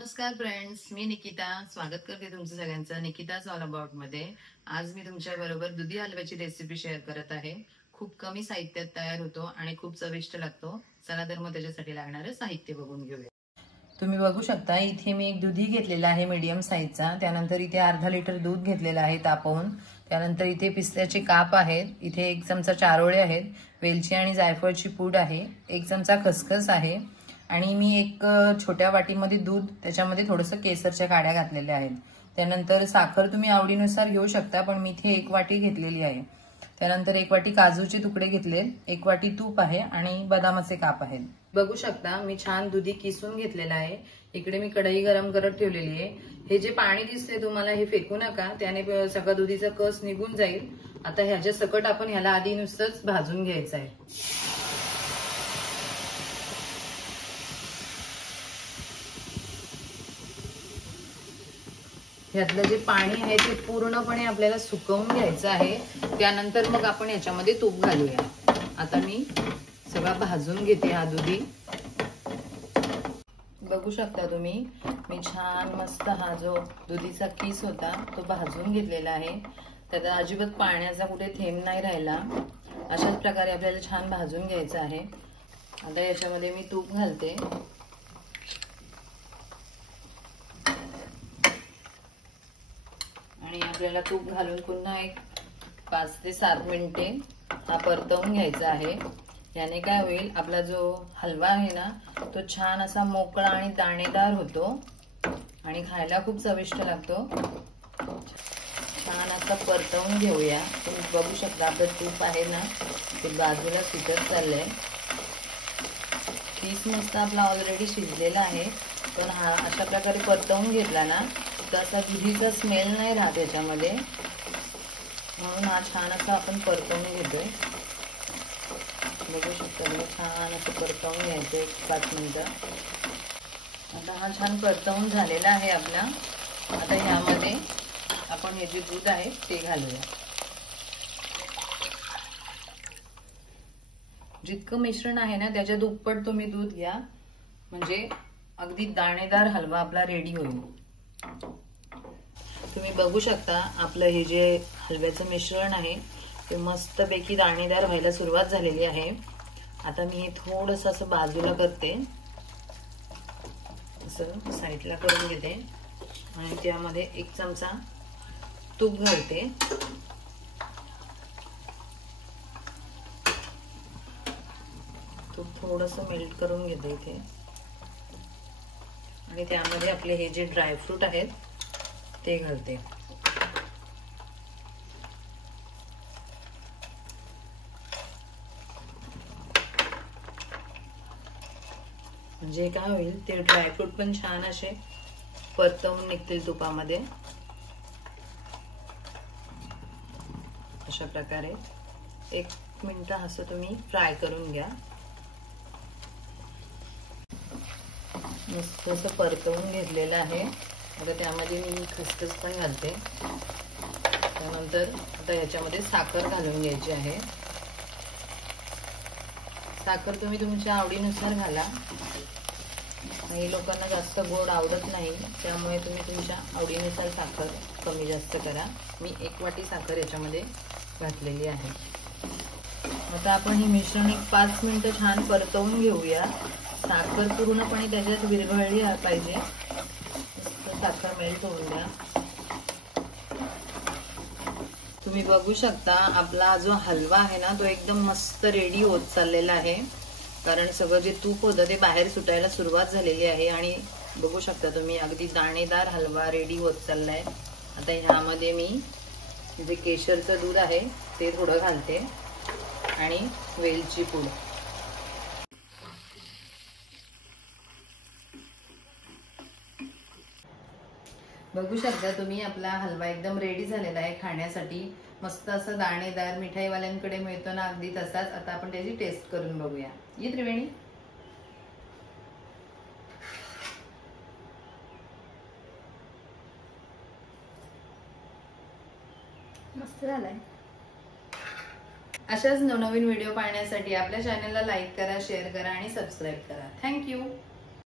नमस्कार फ्रेंड्स, मी निकिता स्वागत करते तुमचं सगळ्यांचं निकिताज ऑल अबाउट मध्ये। आज मी तुमच्या बरोबर दुधी हलव्याची रेसिपी शेअर करत आहे। खूप कमी साहित्यात तयार होतो आणि खूप चविष्ट लागतो। चला तर मग त्याच्यासाठी लागणारे साहित्य बघून घेऊया। तुम्ही बघू शकता इथे मी एक दुधी घेतलेला आहे मीडियम साईजचा। त्यानंतर इथे अर्धा लिटर दूध घेतलेलं आहे तापवून। त्यानंतर इथे पिस्त्याचे काप आहेत। इथे 1 चमचा चारोळे आहेत, वेलची आणि जायफळची पूड आहे, 1 चमचा खसखस आहे आणि मी एक छोट्या वाटीमध्ये दूध त्याच्यामध्ये थोडंसं केसरच्या काड्या घातलेल्या आहेत। त्यानंतर साखर तुम्ही आवडीनुसार घेऊ शकता, पण मी इथे 1 वाटी घेतलेली आहे। त्यानंतर 1 वाटी काजूचे तुकडे घेतले, 1 वाटी तूप आहे आणि बदामाचे काप आहेत। बघू शकता मी छान दुधी किसून घेतलेला आहे। इकडे मी कढई गरम करत ठेवलेली आहे। हे जे पाणी दिसते तुम्हाला हे फेकू नका, त्याने सगळा दुधीचा कस निघून जाईल। आता ह्याच्या सकट आपण ह्याला आधी नुसतंच भाजून घ्यायचं आहे। ह्यातलं जे पाणी आहे ते पूर्णपणे आपल्याला सुकवून घ्यायचं आहे। त्यानंतर मग आपण याच्यामध्ये तूप घालूया। आता मी सगळा भाजून घेते हा दुधी। बघू शकता तुम्ही मी छान मस्त हा जो दुधीचा किस होता तो भाजून घेतलेला आहे। त्यात अजिबात पाण्याचा कुठे थेंब नाही राहिला। अशाच प्रकारे आपल्याला छान भाजून घ्यायचं आहे। आता याच्यामध्ये मी तूप घालते आणि आपल्याला तूप घालून पुन्हा एक 5 ते 7 मिनिटे हा परतवून घ्यायचा आहे। याने काय होईल, आपला जो हलवा आहे ना तो छान असा मोकळा आणि दाणेदार होतो आणि खायला खूप चविष्ट लागतो। छान असा परतवून घेऊया। तुम्ही बघू शकता आपलं तूप आहे ना ते बाजूला सुटत चाललंय। किस मस्त आपला ऑलरेडी शिजलेला आहे, पण हा अशा प्रकारे परतवून घेतला ना तर असा दुधीचा स्मेल नाही राहत याच्यामध्ये, म्हणून हा छान असा आपण परतवून घेतोय। बघू शकता तुम्ही छान असं परतवून घ्यायचं 1-5 मिनिटं। आता हा छान परतवून झालेला आहे आपला। आता ह्यामध्ये आपण हे जे दूध आहे ते घालूया। जितकं मिश्रण आहे ना त्याच्या दुप्पट तुम्ही दूध घ्या, म्हणजे अगदी दाणेदार हलवा आपला रेडी होईल। तुम्ही बघू शकता आपलं हे जे हलव्याचं मिश्रण आहे ते मस्तपैकी दाणेदार व्हायला सुरुवात झालेली आहे। आता मी हे थोडंसं असं बाजूला करते, असं साईडला करून घेते आणि त्यामध्ये 1 चमचा तूप घालते। तूप थोडंसं मेल्ट करून घेते इथे आणि त्यामध्ये आपले हे जे ड्रायफ्रूट आहेत ते घालते। म्हणजे काय होईल, ते ड्रायफ्रूट पण छान असे परतवून निघतील तुपामध्ये। अशा प्रकारे 1 मिनिट असं तुम्ही फ्राय करून घ्या। मस्त असं परतवून घेतलेलं आहे। आता त्यामध्ये मी खसखस पण घालते। त्यानंतर आता याच्यामध्ये साखर घालून घ्यायची आहे। साखर तुम्ही तुमच्या आवडीनुसार घाला। काही लोकांना जास्त गोड आवडत नाही, त्यामुळे तुम्ही तुमच्या आवडीनुसार साखर कमी जास्त करा। मी 1 वाटी साखर याच्यामध्ये घातलेली आहे। आता आपण हे मिश्रण 5 मिनिटं छान परतवून घेऊया। साखर पूर्णपणे त्याच्यात विरघळली पाहिजे। साखर मेल्ट होऊन द्या। तुम्ही बघू शकता आपला जो हलवा आहे ना तो एकदम मस्त रेडी होत चाललेला आहे, कारण सगळं जे तूप होतं ते बाहेर सुटायला सुरुवात झालेली आहे आणि बघू शकता तुम्ही अगदी दाणेदार हलवा रेडी होत चाललाय। आता ह्यामध्ये मी जे केशरचं दूध आहे ते थोडं घालते आणि वेलची पूड। बघू शकता तुम्ही आपला हलवा एकदम रेडी झालेला आहे खाण्यासाठी। मस्त असं दाणेदार मिठाईवाल्यांकडे मिळतो ना अगदी तसाच। आता आपण त्याची टेस्ट करून बघूया। ये त्रिवेणी। मस्त झालाय। अशाच नवनवीन व्हिडिओ पाहण्यासाठी आपल्या चॅनलला लाईक करा, शेअर करा आणि सबस्क्राईब करा। थँक्यू।